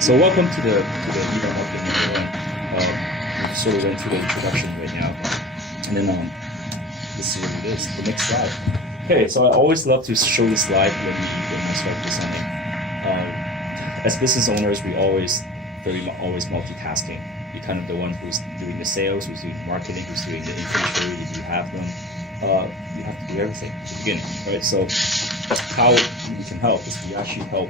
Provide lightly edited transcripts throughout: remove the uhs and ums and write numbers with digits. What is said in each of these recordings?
So welcome to the email marketing 101. We sort of went through the introduction right now, and then let's see what it is. The next slide. Okay, so I always love to show this slide when I start presenting. As business owners, we always multitasking. You're kind of the one who's doing the sales, who's doing marketing, who's doing the inventory. If you have them, you have to do everything to begin, right? So how we can help is we actually help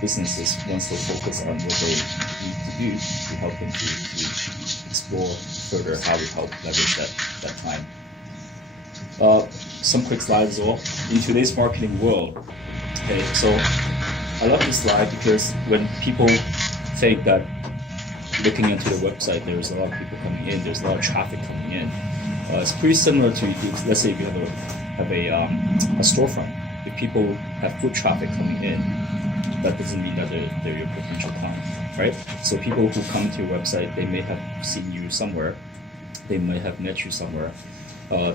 businesses, once they focus on what they need to do, we help them to explore further how we help leverage that time. Some quick slides as well. In today's marketing world, okay, so I love this slide because when people think that looking into the website, there's a lot of people coming in, there's a lot of traffic coming in. It's pretty similar to, let's say if you have a storefront. If people have foot traffic coming in, that doesn't mean that they're your potential client, right? So people who come to your website, they may have seen you somewhere, they may have met you somewhere.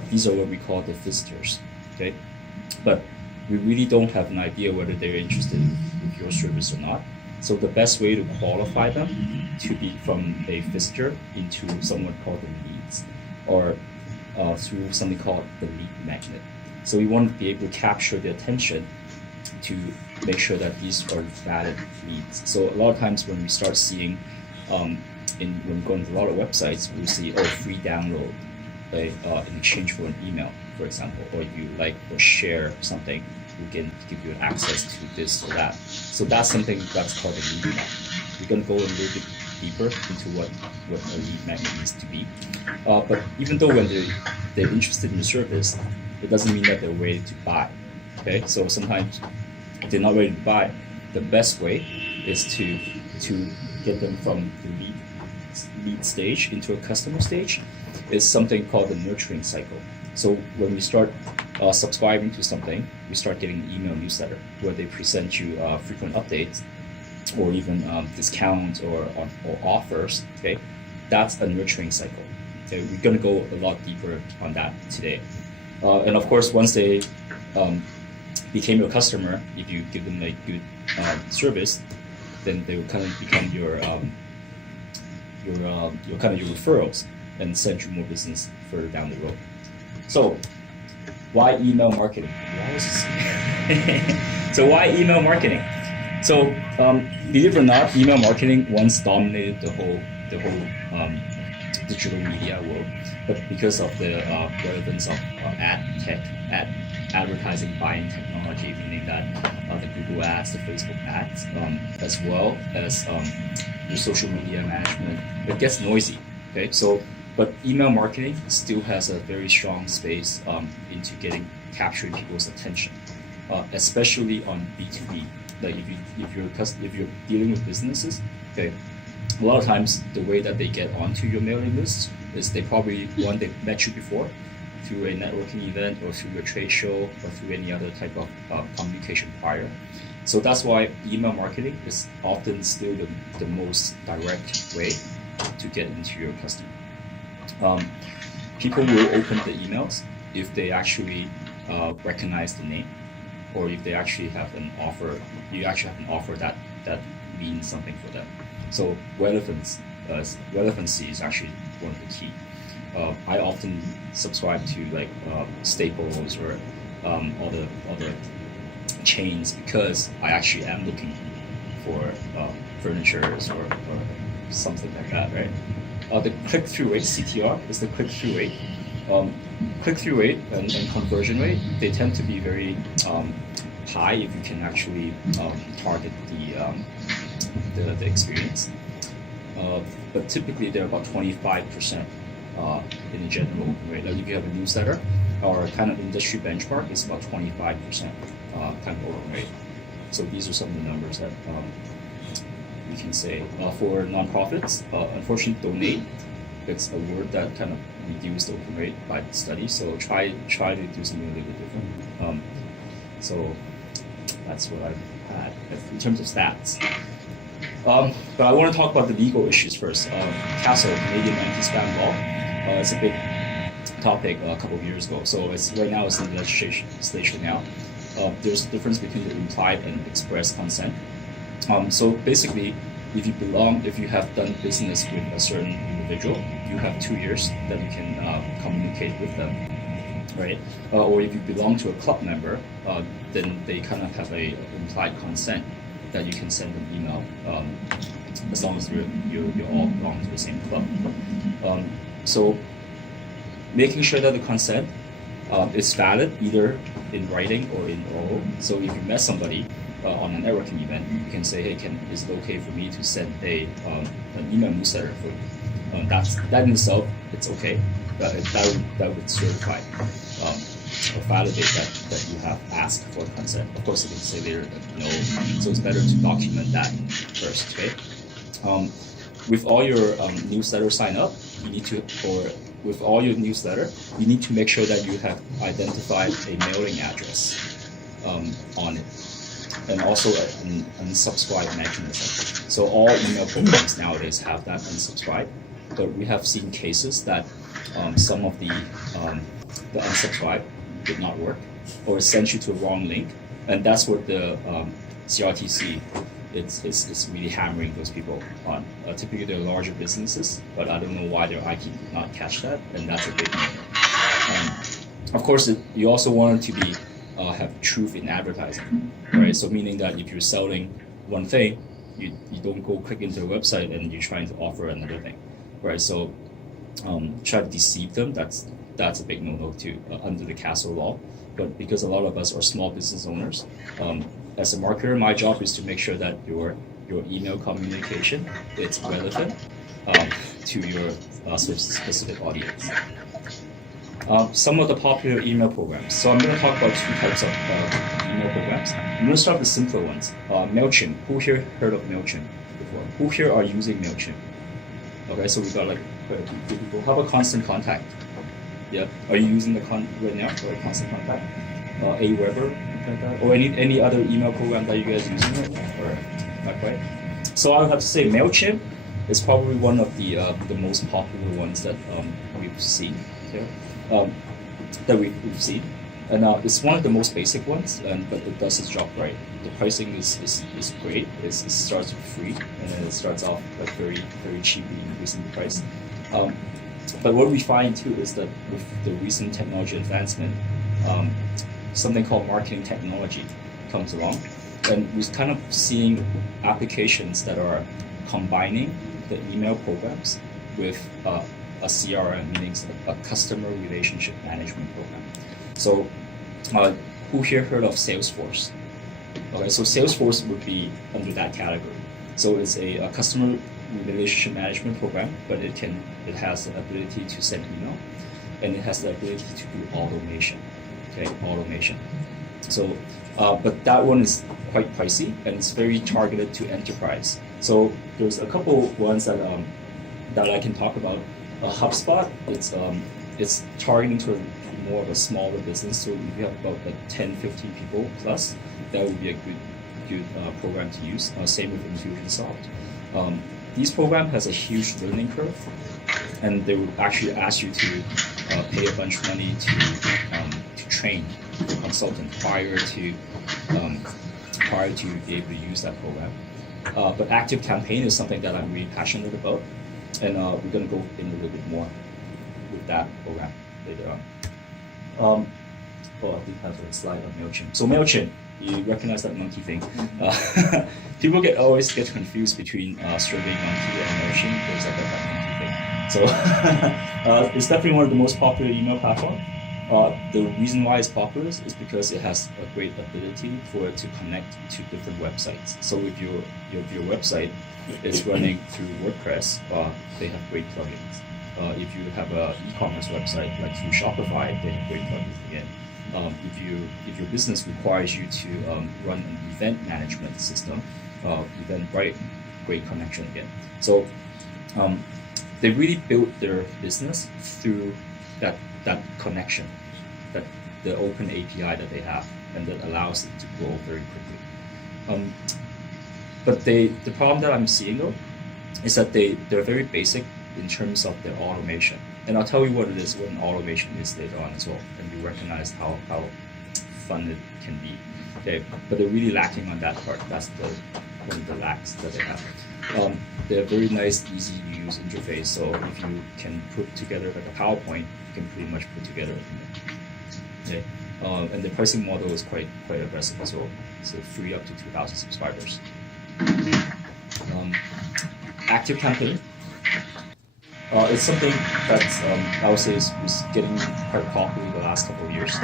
These are what we call the visitors, okay? But we really don't have an idea whether they're interested in your service or not. So the best way to qualify them to be from a visitor into someone called the leads, or through something called the lead magnet. So we want to be able to capture the attention to make sure that these are valid leads. So a lot of times when we start seeing, when we go into a lot of websites, we see, free download, in exchange for an email, for example, or if you like or share something, we can give you access to this or that. So that's something that's called a lead magnet. We're going to go a little bit deeper into what a lead magnet needs to be. But even though when they're interested in the service, it doesn't mean that they're ready to buy. Okay, so sometimes if they're not ready to buy, the best way is to get them from the lead stage into a customer stage is something called the nurturing cycle. So when we start subscribing to something, we start getting an email newsletter where they present you frequent updates or even discounts or offers. Okay, that's a nurturing cycle. Okay, we're going to go a lot deeper on that today. And of course, once they became your customer, if you give them a good service, then they will kind of become your referrals and send you more business further down the road. So, why email marketing? So why email marketing? So believe it or not, email marketing once dominated the whole digital media world, but because of the relevance of advertising buying technology, meaning that the Google ads, the Facebook ads, as well as your social media management, it gets noisy. Okay, so but email marketing still has a very strong space into capturing people's attention, especially on B2B. Like if you're dealing with businesses, okay. A lot of times, the way that they get onto your mailing list is they met you before through a networking event or through a trade show or through any other type of communication prior. So that's why email marketing is often still the most direct way to get into your customer. People will open the emails if they actually recognize the name, or if they actually have an offer. You actually have an offer that means something for them. So relevancy is actually one of the key. I often subscribe to Staples or all the chains because I actually am looking for furniture or something like that, right? The click-through rate, CTR, is the click-through rate. Click-through rate and conversion rate, they tend to be very high if you can actually target the experience. But typically they're about 25% in a general rate. Like if you have a newsletter or kind of industry benchmark, it's about 25% kind of open rate. So these are some of the numbers that we can say. For nonprofits, unfortunately, donate, it's a word that kind of reduced the open rate by the study. So try to do something a little bit different. So that's what I've had in terms of stats. But I want to talk about the legal issues first. CASL, Canadian Anti-Spam Law, it's a big topic a couple of years ago. So right now it's in the legislation now. There's a difference between the implied and express consent. So basically, if you have done business with a certain individual, you have 2 years that you can communicate with them, right? Or if you belong to a club member, then they kind of have a implied consent that you can send an email, as long as you all belong to the same club. So making sure that the consent is valid either in writing or in oral. So if you met somebody on a networking event, you can say, hey, is it okay for me to send an email newsletter for you? That in itself, it's okay. That would certify or validate that you have asked for consent. Of course, you can say later no, so it's better to document that first, okay? With all your newsletter sign up, you need to, or with all your newsletter, you need to make sure that you have identified a mailing address on it, and also an unsubscribe mechanism. So all email programs nowadays have that unsubscribe, but we have seen cases that some of the unsubscribe did not work, or sent you to a wrong link, and that's what the CRTC is really hammering those people on. Typically, they're larger businesses, but I don't know why their IT did not catch that, and that's a big thing. Of course, you also want it to be have truth in advertising, right? So meaning that if you're selling one thing, you don't go click into the website and you're trying to offer another thing, right? So try to deceive them. That's a big no-no too under the CASL law. But because a lot of us are small business owners, as a marketer, my job is to make sure that your email communication is relevant to your specific audience. Some of the popular email programs. So I'm going to talk about 2 types of email programs. I'm going to start with the simpler ones. MailChimp. Who here heard of MailChimp before? Who here are using MailChimp? Okay, so we got like quite a few people. How about Constant Contact? Yeah, are you using the right now for Constant Contact? Aweber, like that? Or any other email program that you guys are using right now, or not quite? So I would have to say MailChimp is probably one of the most popular ones that we've seen here. That we've seen, and it's one of the most basic ones, but it does its job right. The pricing is great. It starts with free, and then it starts off like very cheaply increasing the price. But what we find too is that with the recent technology advancement, something called marketing technology comes along, and we're kind of seeing applications that are combining the email programs with a CRM, meaning a customer relationship management program. So who here heard of Salesforce? Okay, so Salesforce would be under that category. So it's a customer relationship management program, but it has the ability to send email, and it has the ability to do automation. Okay, automation. So, but that one is quite pricey, and it's very targeted to enterprise. So there's a couple ones that I can talk about. HubSpot, it's targeting to more of a smaller business. So if you have about 10, 15 people plus, that would be a good program to use. Same with Infusionsoft. These program has a huge learning curve, and they would actually ask you to pay a bunch of money to train a consultant prior to be able to use that program. But ActiveCampaign is something that I'm really passionate about, and we're going to go in a little bit more with that program later on. I think I have a slide on MailChimp. So MailChimp, you recognize that monkey thing. People always get confused between SurveyMonkey and MailChimp. There's like that monkey thing. So it's definitely one of the most popular email platforms. The reason why it's popular is because it has a great ability for it to connect to different websites. So if your website is running through WordPress, they have great plugins. If you have an e-commerce website like through Shopify, they have great plugins again. If your business requires you to run an event management system, Eventbrite, great connection again. So they really built their business through that connection, that the open API that they have, and that allows it to grow very quickly. But the problem that I'm seeing though is that they're very basic in terms of their automation. And I'll tell you what it is, what an automation is later on as well, and you recognize how fun it can be. Okay, but they're really lacking on that part. That's one of the lacks that they have. They're very nice, easy to use interface. So if you can put together like a PowerPoint, you can pretty much put together. Okay. And the pricing model is quite aggressive as well. So free up to 2,000 subscribers. ActiveCampaign. It's something that I would say is getting quite popular the last couple of years.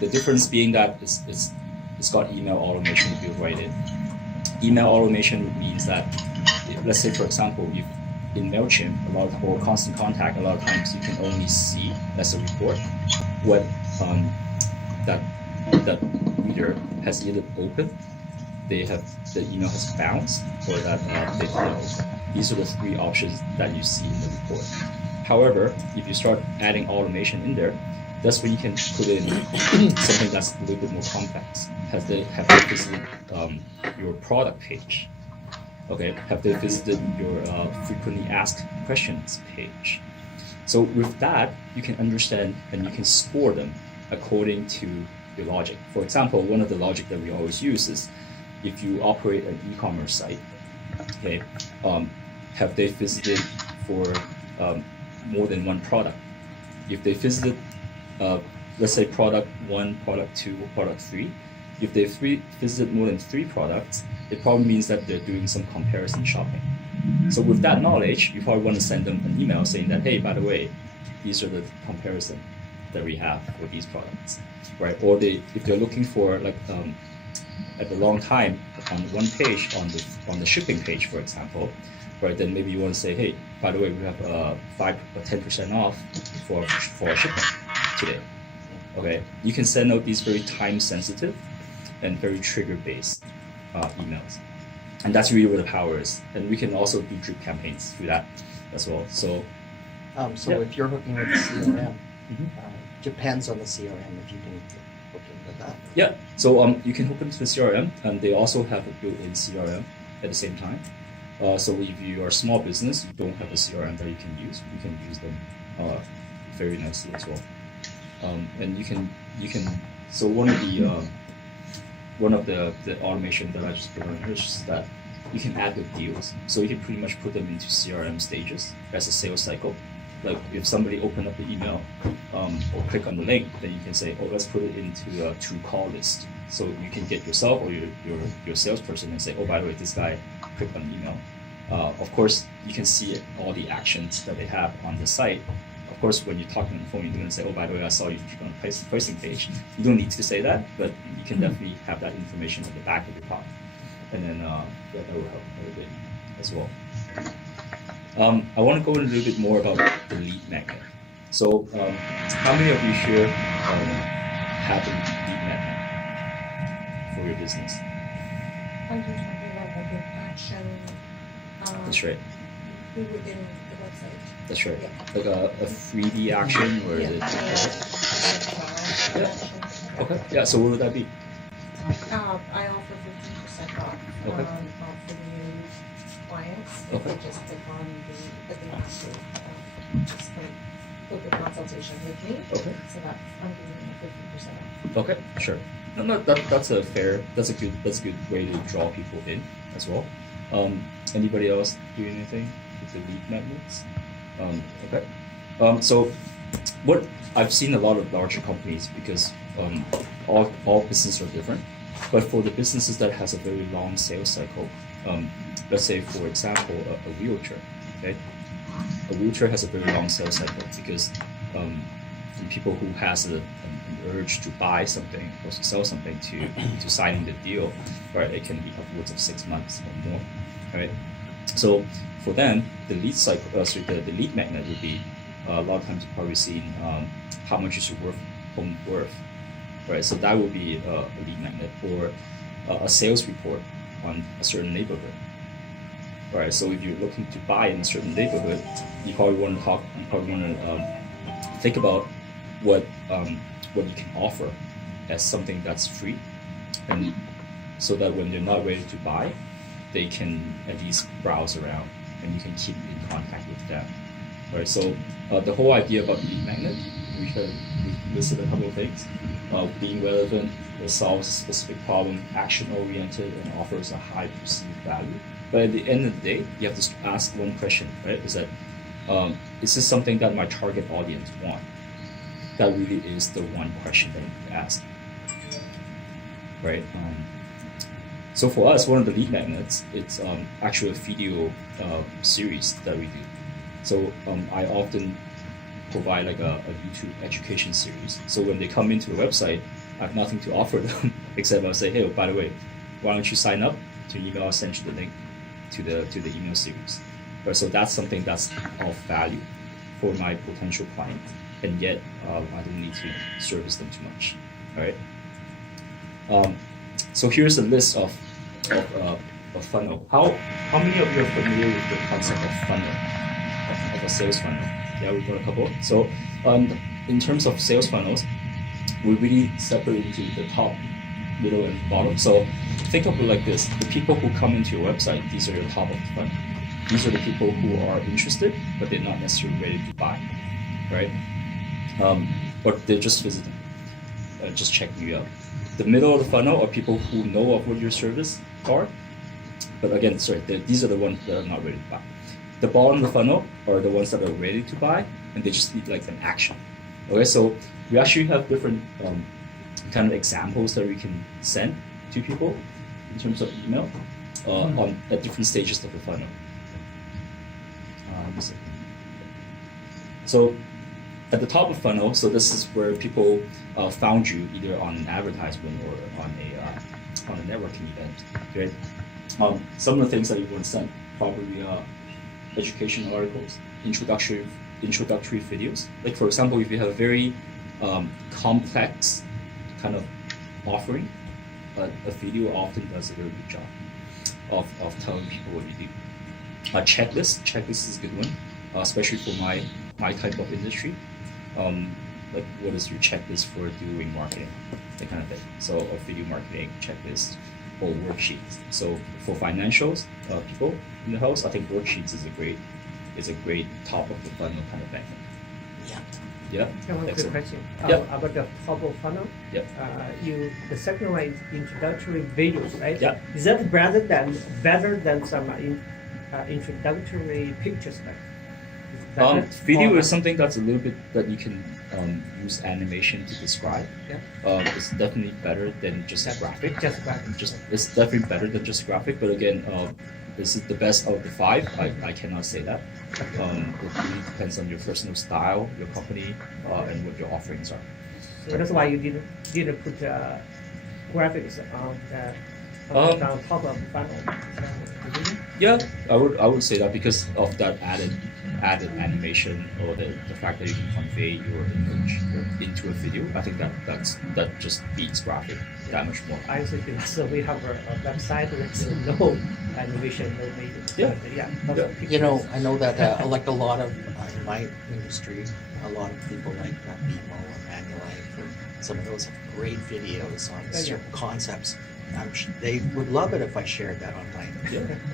The difference being that it's got email automation built right in. Email automation means that, let's say for example, if in MailChimp, or Constant Contact, a lot of times you can only see as a report what that reader has either opened, the email has bounced, or that they closed. These are the three options that you see in the report. However, if you start adding automation in there, that's when you can put in something that's a little bit more complex. Have they visited your product page? Okay, have they visited your frequently asked questions page? So with that, you can understand and you can score them according to your logic. For example, one of the logic that we always use is if you operate an e-commerce site, okay, have they visited for more than one product? If they visited, let's say product 1, product 2, or product 3, if they visited more than 3 products, it probably means that they're doing some comparison shopping. So with that knowledge, you probably want to send them an email saying that, hey, by the way, these are the comparison that we have for these products, right? Or if they're looking for like at a long time on one page, on the shipping page, for example, right? Then maybe you want to say, hey, by the way, we have 5 or 10% off for shipping today. Okay, you can send out these very time-sensitive and very trigger-based emails, and that's really where the power is. And we can also do drip campaigns through that as well. So, if you're hooking with the CRM, depends on the CRM if you can hook in with that. Yeah, so you can hook into the CRM, and they also have a built-in CRM at the same time. So if you are a small business, you don't have a CRM that you can use them very nicely as well. And you can. So one of the automation that I just put on here is that you can add the deals. So you can pretty much put them into CRM stages as a sales cycle. Like if somebody opened up the email or click on the link, then you can say, oh, let's put it into a to-call list. So you can get yourself or your salesperson and say, oh, by the way, this guy clicked on the email. Of course, you can see all the actions that they have on the site. Of course, when you're talking on the phone, you're going to say, oh, by the way, I saw you click on the pricing page. You don't need to say that, but you can definitely have that information at the back of your product. And then that will help a little bit as well. I want to go in a little bit more about the lead magnet. So how many of you here have a lead magnet for your business? I'm just talking about like an action. That's right. Within the website. That's right. Yeah. Like a freebie action where Yeah. Yeah. Okay. Yeah. So what would that be? I offer 15% off Okay. for new clients. If Okay. they just click on the they have to just kind of book a consultation with me. Okay. So that's I'm giving you 50% off. Okay. Sure. No, that's a good way to draw people in as well. Anybody else do anything with the lead magnets? Okay. So what I've seen a lot of larger companies, because all businesses are different, but for the businesses that has a very long sales cycle, let's say for example a realtor, okay? A realtor has a very long sales cycle because from people who has an urge to buy something or to sell something to signing the deal, right? It can be upwards of 6 months or more, right? So for them, the lead cycle, the lead magnet would be a lot of times you've probably seen how much is your home worth, right? So that would be a lead magnet, or a sales report on a certain neighborhood, right? So if you're looking to buy in a certain neighborhood, you probably want to think about what you can offer as something that's free, and so that when they're not ready to buy, they can at least browse around and you can keep in contact with them, right? So the whole idea about lead magnet, we listed a couple of things. being relevant, it solves a specific problem, action-oriented, and offers a high perceived value. But at the end of the day, you have to ask one question, right? Is that is this something that my target audience want? That really is the one question that you need to ask, right? So for us, one of the lead magnets, it's actually a video series that we do. So I often provide like a YouTube education series. So when they come into the website, I have nothing to offer them except I'll say, hey, by the way, why don't you sign up to an email? I'll send you the link to the email series. Right, so that's something that's of value for my potential client, and yet I don't need to service them too much. All right. So here's a list of a funnel. How many of you are familiar with the concept of funnel, of a sales funnel? Yeah, we've got a couple. So in terms of sales funnels, we really separate into the top, middle, and bottom. So think of it like this: the people who come into your website, these are the top of the funnel. These are the people who are interested, but they're not necessarily ready to buy, right? But they're just visiting, just checking you out. The middle of the funnel are people who know of what your service are, but again, sorry, these are the ones that are not ready to buy. The bottom of the funnel are the ones that are ready to buy, and they just need like an action. Okay, so we actually have different kind of examples that we can send to people in terms of email at different stages of the funnel. So at the top of the funnel, so this is where people found you either on an advertisement or on a networking event. Okay, some of the things that you want to send probably educational articles, introductory videos. Like for example, if you have a very complex kind of offering, a video often does a very good job of telling people what you do. A checklist is a good one, especially for my type of industry. Like what is your checklist for doing marketing, that kind of thing. So a video marketing checklist or worksheets. So for financials people in the house, I think worksheets is a great top of the funnel kind of thing. Yeah. I have one quick question about the top of funnel. Yeah. The second one is introductory videos, right? Yeah. Is that better than some introductory pictures? Video is something that's a little bit that you can use animation to describe. Yeah. It's definitely better than just a graphic. Just It's definitely better than just a graphic, but again, this is the best out of the 5. I cannot say that. It really depends on your personal style, your company, and what your offerings are. So that's why you didn't put graphics on the top of the funnel. Yeah, I would say that because of that added animation or the fact that you can convey your image into a video. I think that just beats graphic that much more. I think so. We have a website with no animation, no video. Yeah. You know, I know that like a lot of in my industry, a lot of people like BMO or Manulife, and some of those have great videos on certain concepts. They would love it if I shared that on my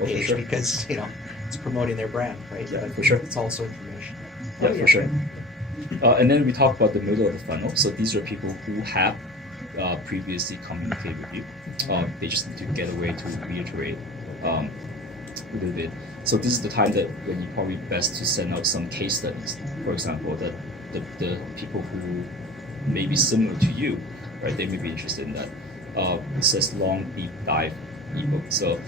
page because it's promoting their brand, right? Yeah, but for sure. It's also information. Yeah, for sure. And then we talk about the middle of the funnel. So these are people who have previously communicated with you. They just need to get a way to reiterate a little bit. So this is the time that when you probably best to send out some case studies. For example, that the people who may be similar to you, right? They may be interested in that. It says long deep dive ebook. So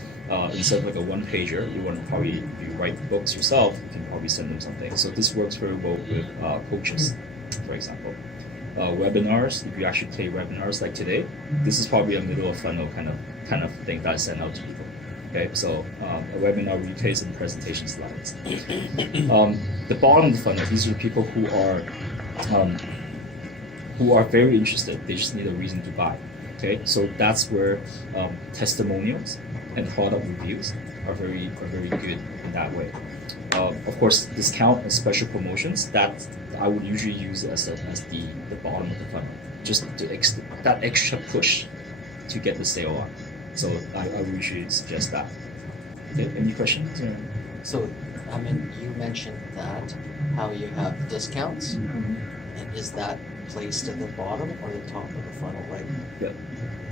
instead of like a one pager, you want to probably, if you write books yourself, you can probably send them something. So this works very well with coaches, for example. Webinars, if you actually play webinars like today, this is probably a middle of funnel kind of thing that I send out to people. Okay, so a webinar where you play some presentation slides. The bottom of the funnel, these are people who are very interested. They just need a reason to buy. Okay, so that's where testimonials and product reviews are very good in that way. Of course, discount and special promotions, that I would usually use as the bottom of the funnel, just that extra push to get the sale on. So I would usually suggest that. Okay, any questions? So, I mean, you mentioned that how you have discounts, and is that placed at the bottom or the top of the funnel? Like, Yeah.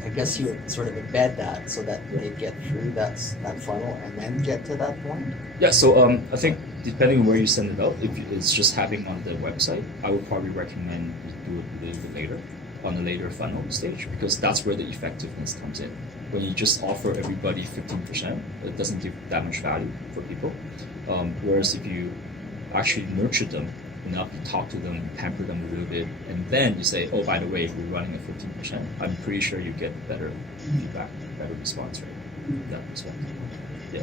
I guess you would sort of embed that so that they get through that funnel and then get to that point. Yeah, so I think depending on where you send it out, if it's just having on the website, I would probably recommend you do it a little bit later, on the later funnel stage, because that's where the effectiveness comes in. When you just offer everybody 15%, it doesn't give that much value for people. Whereas if you actually nurture them enough, you talk to them, pamper them a little bit, and then you say, oh, by the way, we're running at 15%, I'm pretty sure you get better feedback, better response rate in that respect. Yeah.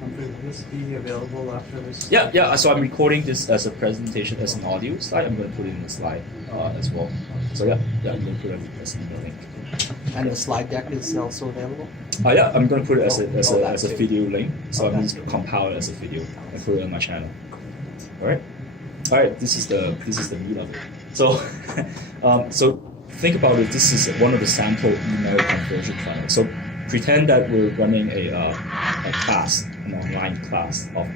Will this be available after this? Yeah. So I'm recording this as a presentation, as an audio slide. I'm going to put it in the slide as well. So yeah, I'm going to put it as in the link. And the slide deck is also available? Yeah, I'm going to put it as that's a good. video link. So I'm going that's to good. compile it as a video and put it on my channel. All right. This is the meat of it. So, so think about it. This is one of the sample email conversion funnels. So pretend that we're running a class, an online class of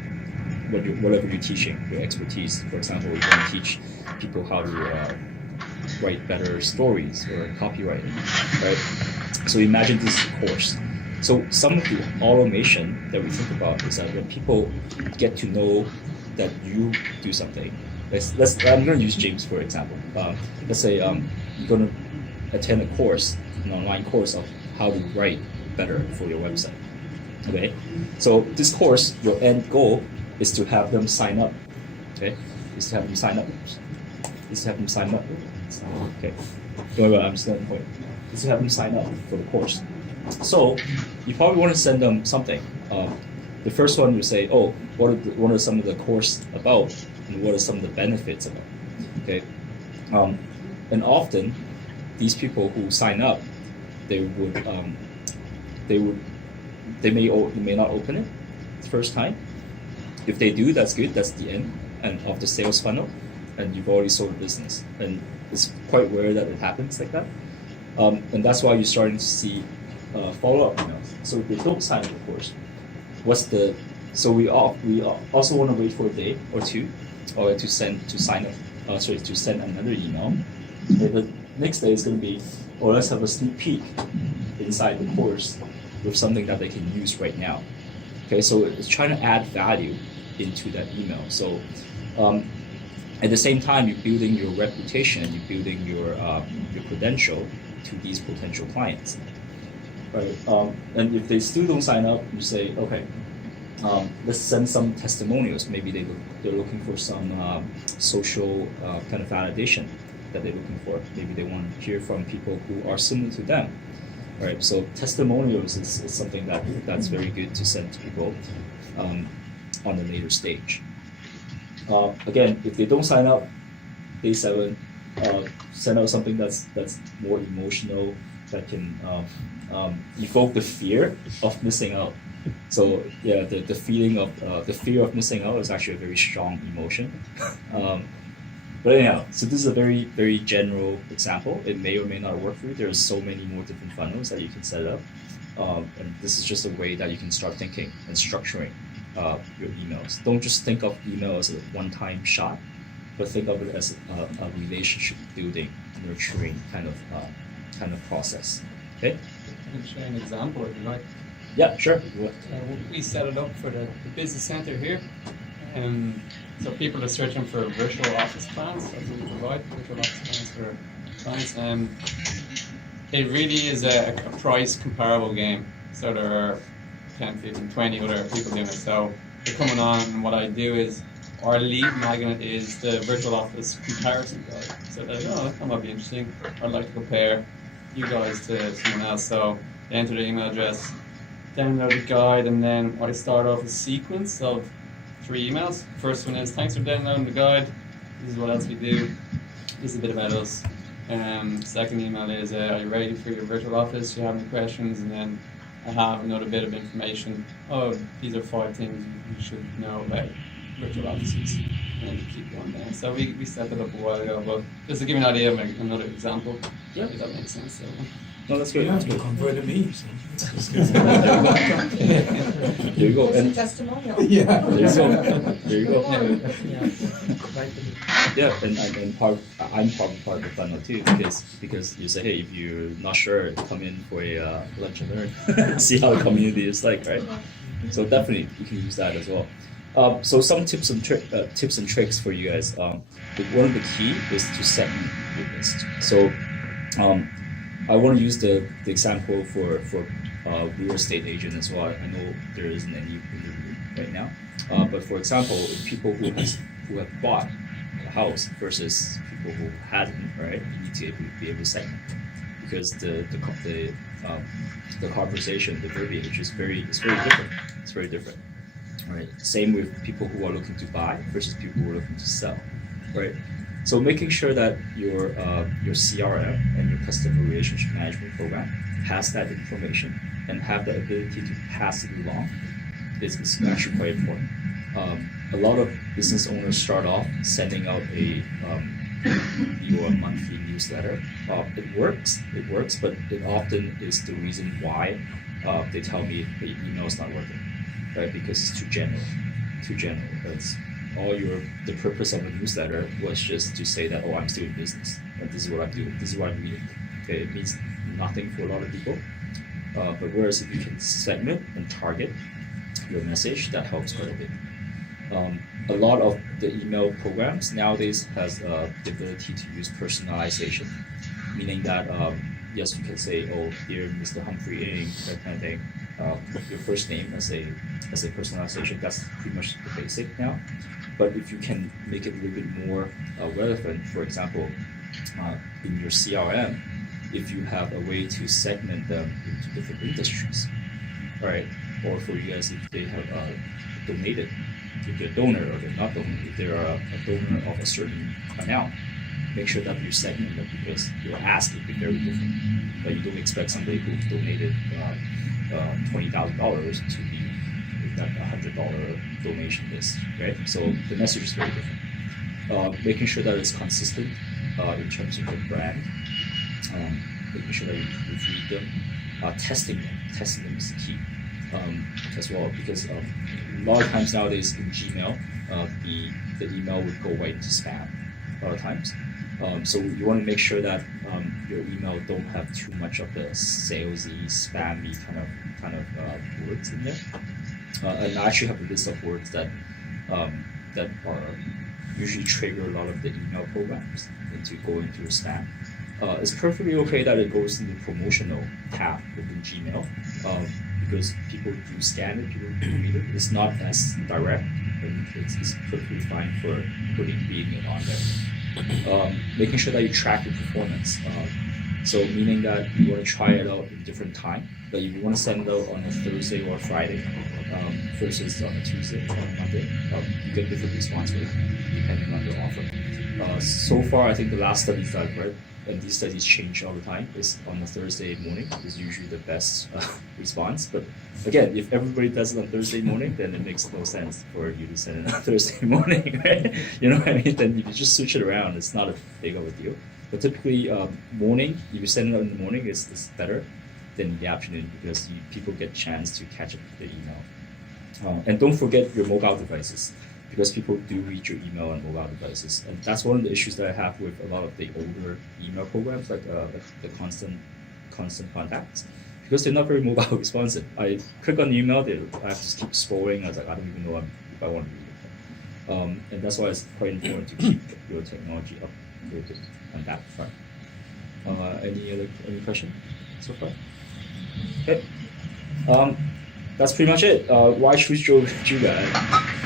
whatever you're teaching, your expertise. For example, we want to teach people how to write better stories or copywriting, right? So imagine this is a course. So some of the automation that we think about is that when people get to know that you do something, I'm going to use James for example. Let's say you're going to attend a course, an online course of how to write better for your website. Okay, so this course, your end goal is to have them sign up. Okay, is to have them sign up. Okay, I'm still at the point. Is to have them sign up for the course. So you probably want to send them something. The first one you say, oh, what are some of the course about, and what are some of the benefits about? Okay, and often these people who sign up, they may not open it the first time. If they do, that's good. That's the end of the sales funnel, and you've already sold the business. And it's quite rare that it happens like that. And that's why you're starting to see follow-up emails. So if they don't sign up, of course, so we also want to wait for a day or two, or to send another email. And the next day is going to be, let's have a sneak peek inside the course with something that they can use right now. Okay, so it's trying to add value into that email. So at the same time, you're building your reputation, you're building your credential to these potential clients. Right? And if they still don't sign up, you say, okay, let's send some testimonials. Maybe they're looking for some social kind of validation that they're looking for. Maybe they want to hear from people who are similar to them. Right, so testimonials is something that's very good to send to people on the later stage. Again, if they don't sign up, day 7, send out something that's more emotional, that can evoke the fear of missing out. So yeah, the feeling of the fear of missing out is actually a very strong emotion. But anyhow, so this is a very, very general example. It may or may not work for you. There's so many more different funnels that you can set up. And this is just a way that you can start thinking and structuring your emails. Don't just think of email as a one-time shot, but think of it as a relationship building, nurturing kind of process. Okay? I can share an example if you like. Yeah, sure. We set it up for the business center here. So people are searching for virtual office plans. That's what we provide, virtual office plans for clients. It really is a price comparable game. So there are 10, 15, 20 other people doing it. So they're coming on, and what I do is our lead magnet is the virtual office comparison guide. So they're like, that might be interesting. I'd like to compare you guys to someone else. So they enter the email address, download the guide, and then I start off a sequence of 3 emails. First one is, thanks for downloading the guide. This is what else we do. This is a bit about us. Second email is, are you ready for your virtual office? Do you have any questions? And then I have another bit of information. Oh, these are 5 things you should know about virtual offices. And then you keep going down. So we set that up a while ago, but just to give you an idea of another example, if that makes sense. So. No, that's good. You have to convert me. There you go. There's a And testimonial. Yeah. there you go. There you go. Yeah. Right. Yeah, and I'm part of the funnel too because you say, hey, if you're not sure, come in for a lunch and learn, see how the community is like, right? So definitely you can use that as well. So some tips and tricks for you guys. One of the key is to segment your list. So I want to use the example for real estate agent as well. I know there isn't any in the room right now, but for example, if people who have bought a house versus people who hasn't, right? You need to be able to segment because the conversation, the verbiage is very different. It's very different, right? Same with people who are looking to buy versus people who are looking to sell, right? So making sure that your CRM and your customer relationship management program has that information and have the ability to pass it along is actually quite important. A lot of business owners start off sending out your monthly newsletter. It works, but it often is the reason why they tell me the email is not working, right? Because it's too general. It's the purpose of a newsletter was just to say that, oh, I'm still in business, and this is what I'm doing, this is what I'm reading. Okay, it means nothing for a lot of people. But whereas if you can segment and target your message, that helps quite a bit. A lot of the email programs nowadays has the ability to use personalization, meaning that yes, you can say, oh, dear Mr. Humphrey Inc., that kind of thing. Your first name as a personalization, that's pretty much the basic now. But if you can make it a little bit more relevant, for example, in your CRM, if you have a way to segment them into different industries, right? Or for you guys, if they have donated, if they're a donor or they're not donor, if they're a donor of a certain amount, make sure that you segment them because your ask will be very different. But you don't expect somebody who donated $20,000 to be that $100 donation list, right? So the message is very different. Making sure that it's consistent in terms of the brand, making sure that you read them, testing them is key as well because a lot of times nowadays in Gmail, the email would go right into spam a lot of times. So you want to make sure that your email don't have too much of the salesy, spammy kind of words in there. And I actually have a list of words that are usually trigger a lot of the email programs into going through spam. It's perfectly okay that it goes in the promotional tab within Gmail because people do scan it, people do read it. It's not as direct, and it's perfectly fine for being it on there. Making sure that you track your performance. So meaning that you want to try it out in different time. But if you want to send it out on a Thursday or a Friday versus on a Tuesday or a Monday, you get different response rate depending on your offer. So far, I think the last studies that I've read, and these studies change all the time, is on a Thursday morning is usually the best response. But again, if everybody does it on Thursday morning, then it makes no sense for you to send it on Thursday morning, right? You know what I mean? Then if you just switch it around, it's not a big of a deal. But typically, morning, if you send it out in the morning, it's better than in the afternoon because people get a chance to catch up with the email. And don't forget your mobile devices because people do read your email on mobile devices. And that's one of the issues that I have with a lot of the older email programs, like the constant contacts, because they're not very mobile responsive. I click on the email, I have to keep scrolling. I was like, I don't even know if I want to read it. And that's why it's quite important to keep your technology updated on that front. Any question so far? Okay. That's pretty much it. Why choose Juuga?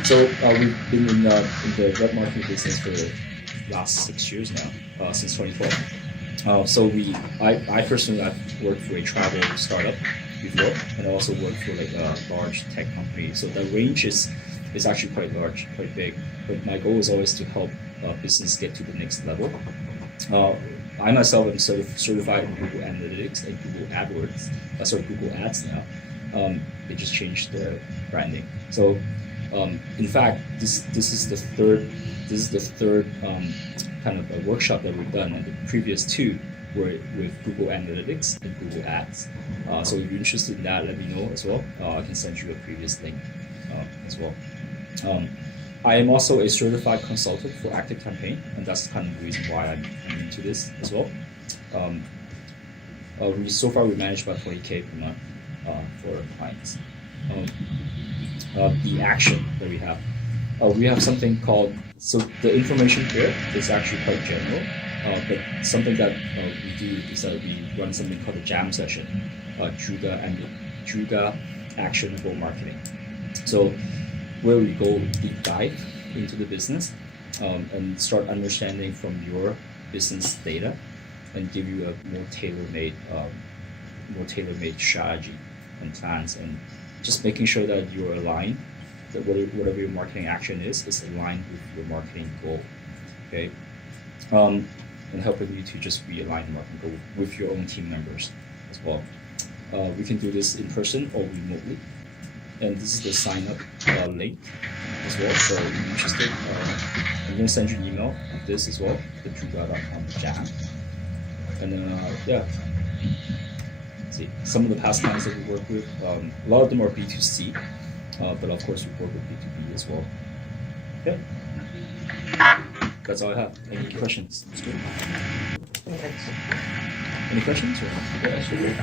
So we've been in the web marketing business for the last 6 years now, since 2012. So I personally, I've worked for a travel startup before, and I also worked for like a large tech company. So the range is actually quite large, quite big. But my goal is always to help business get to the next level. I myself am certified in Google Analytics and Google AdWords. Google Ads now. They just changed the branding. So, in fact, this is the third kind of a workshop that we've done, and the previous two were with Google Analytics and Google Ads. So if you're interested in that, let me know as well. I can send you a previous link as well. I am also a certified consultant for ActiveCampaign, and that's kind of the reason why I'm into this as well. So far we manage about 20K per month for our clients. The action that we have something called, so the information here is actually quite general, but something that we do is that we run something called a jam session, Juuga Actionable Marketing. So where we go deep dive into the business and start understanding from your business data and give you a more tailor-made strategy and plans, and just making sure that you're aligned, that whatever your marketing action is aligned with your marketing goal, okay? And helping you to just realign the marketing goal with your own team members as well. We can do this in person or remotely. And this is the sign up link as well. So if you're interested, I'm going to send you an email on this as well, the Juuga.com jam. And then, yeah. Let's see, some of the past clients that we work with, a lot of them are B2C, but of course we work with B2B as well. Okay. That's all I have. Any questions? That's good. Any questions? Yeah, sure.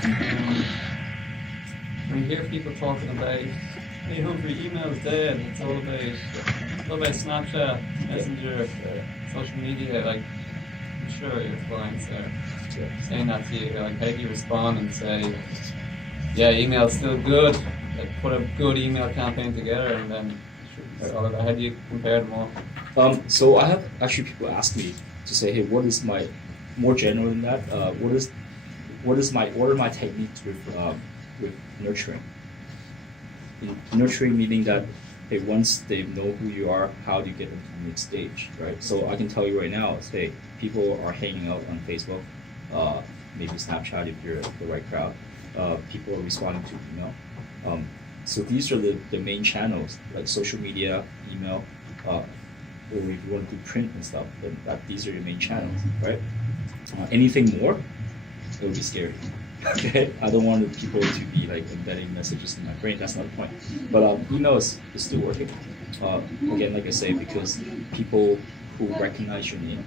I hear people talking about, hey, Humphrey, email's dead. It's all about Snapchat, Messenger, social media. Like, I'm sure your clients are saying that to you. Like, how do you respond and say, yeah, email's still good. Like, put a good email campaign together, and then how do you compare them all? So I have actually people ask me to say, hey, what is my, more general than that, what are my techniques with nurturing? Nurturing meaning that, hey, once they know who you are, how do you get them to the next stage, right? So I can tell you right now, hey, people are hanging out on Facebook, maybe Snapchat if you're the right crowd. People are responding to email. So these are the main channels, like social media, email, or if you want to do print and stuff, then these are your main channels, right? Anything more, it will be scary. Okay, I don't want people to be like embedding messages in my brain. That's not the point. But email is still working. Again, like I say, because people who recognize your name,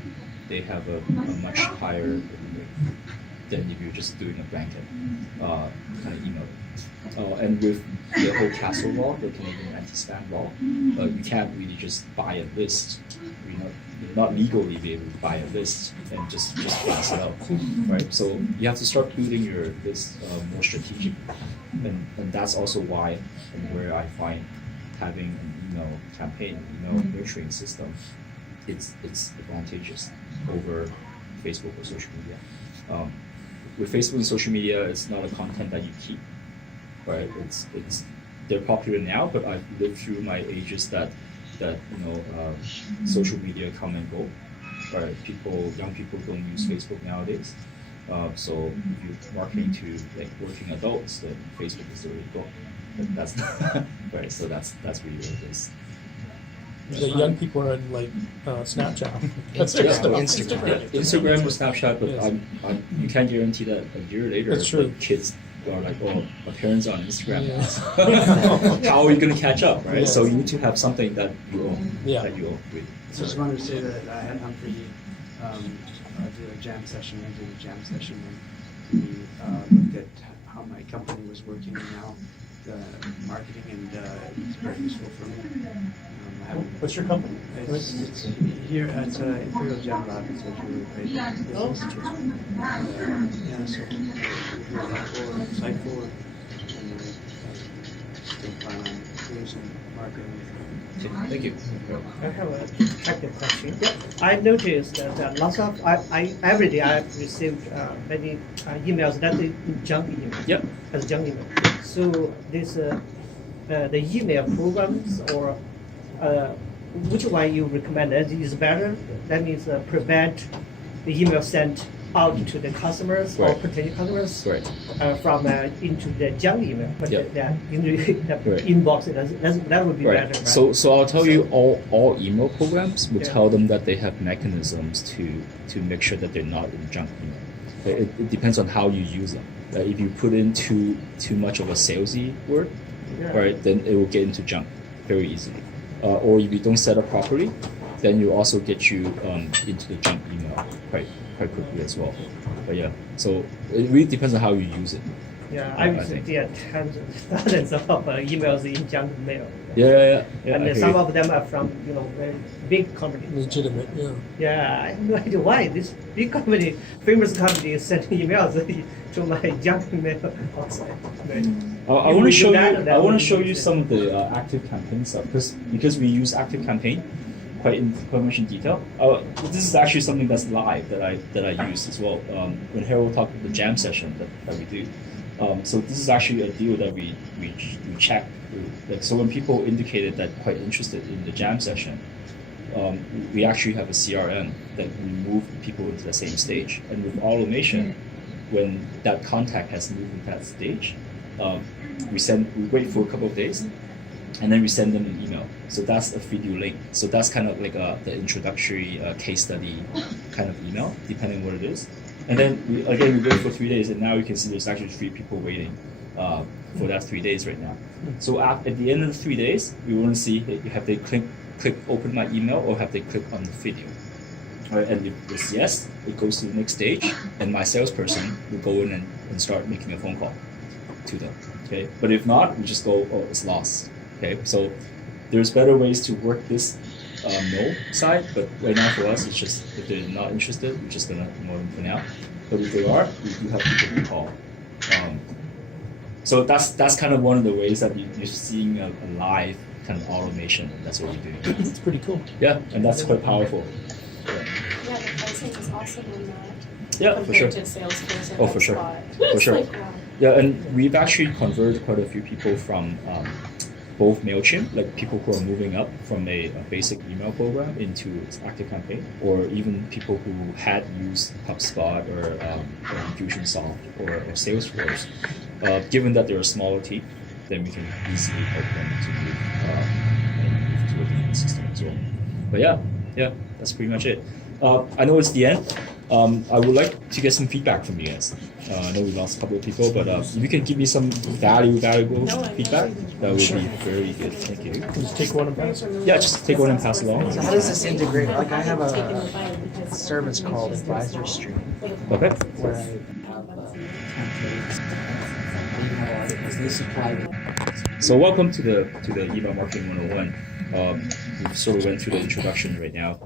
they have a much higher rate than if you're just doing a blanket kind of email. And with the whole CASL law, the Canadian anti-spam law, you can't really just buy a list. You're not legally be able to buy a list and just pass it out, right? So you have to start building your list more strategically, and that's also why and where I find having an email campaign, email nurturing system, it's advantageous over Facebook or social media. With Facebook and social media, it's not a content that you keep, right? They're popular now, but I've lived through my ages that social media come and go. Right? Young people don't use Facebook nowadays. So if you're marketing to like working adults, then Facebook is the way to go. But that's right. So that's really what it is. The young people are in like Snapchat. Instagram. Yeah, Instagram or Snapchat, but yes. You can't guarantee that a year later the kids are like, oh, my parents are on Instagram. Yes. How are you going to catch up, right? Yes. So you need to have something that you own. Yeah. That you own. So I just wanted to say that I had Humphrey do a jam session. I did a jam session and we looked at how my company was working and now the marketing, and it's very useful for me. What's your company? It's here at Imperial Jam Lab. It's a really great business. Oh. Yeah, so we're insightful, and still plan on doing some marketing with them. Thank you. I have a technical question. Yeah. I noticed that lots of every day I have received many emails that is junk email. Yep. As junk email. So this the email programs or which one you recommend is better? That means prevent the email sent out to the customers or potential customers from into the junk email, but that into the inbox. That would be better. Right? So I'll tell you, all email programs will tell them that they have mechanisms to make sure that they're not in junk email. It depends on how you use them. If you put in too much of a salesy word, right, then it will get into junk very easily. or if you don't set up properly, then you also get you into the junk email quite quickly as well. But yeah, so it really depends on how you use it. Yeah, I would say there are tons of thousands of emails in junk mail. Yeah, And I some agree. of them are from very big companies. Legitimate, yeah. Yeah, I have no idea why this big company, famous company, is sending emails to my junk mail outside. Right. I You want to do show you. that, that I want would to show be you good. some of the ActiveCampaign stuff because we use ActiveCampaign quite much in detail. This is actually something that's live that I use as well. When Harold talked about the jam session that we do. So this is actually a deal that we check. Like, so when people indicated that quite interested in the jam session, we actually have a CRM that we move people into the same stage. And with automation, when that contact has moved into that stage, we wait for a couple of days, and then we send them an email. So that's a video link. So that's kind of like the introductory case study kind of email, depending on what it is. And then we wait for 3 days, and now you can see there's actually 3 people waiting for that 3 days right now. So at the end of the 3 days, we want to see have they click open my email or have they clicked on the video. Right, and if it's yes, it goes to the next stage, and my salesperson will go in and start making a phone call to them. Okay, but if not, we just go, oh, it's lost. Okay, so there's better ways to work this no side, but right now for us, it's just if they're not interested, we're just gonna ignore them for now. But if they are, we do have people to call. So that's kind of one of the ways that you're seeing a live kind of automation. That's what we're doing. It's pretty cool. Yeah, and that's quite powerful. Yeah, the pricing is awesome on that. Yeah, for sure. Compared to Salesforce and Oh, for sure. HubSpot. For sure. It's like, wow. Yeah, and we've actually converted quite a few people from both MailChimp, like people who are moving up from a basic email program into ActiveCampaign, or even people who had used HubSpot or Infusionsoft or Salesforce. Given that they're a smaller team, then we can easily help them to move to a different system as well. But yeah, that's pretty much it. I know it's the end. I would like to get some feedback from you guys. I know we lost a couple of people, but if you can give me some valuable feedback, that would be very good. Thank you. Just take one and pass. Yeah, just take one and pass along. So how does this integrate? Like I have a service called Advisor Stream Okay. where I have templates. Because they supply me. So welcome to the email marketing 101. We sort of went through the introduction right now.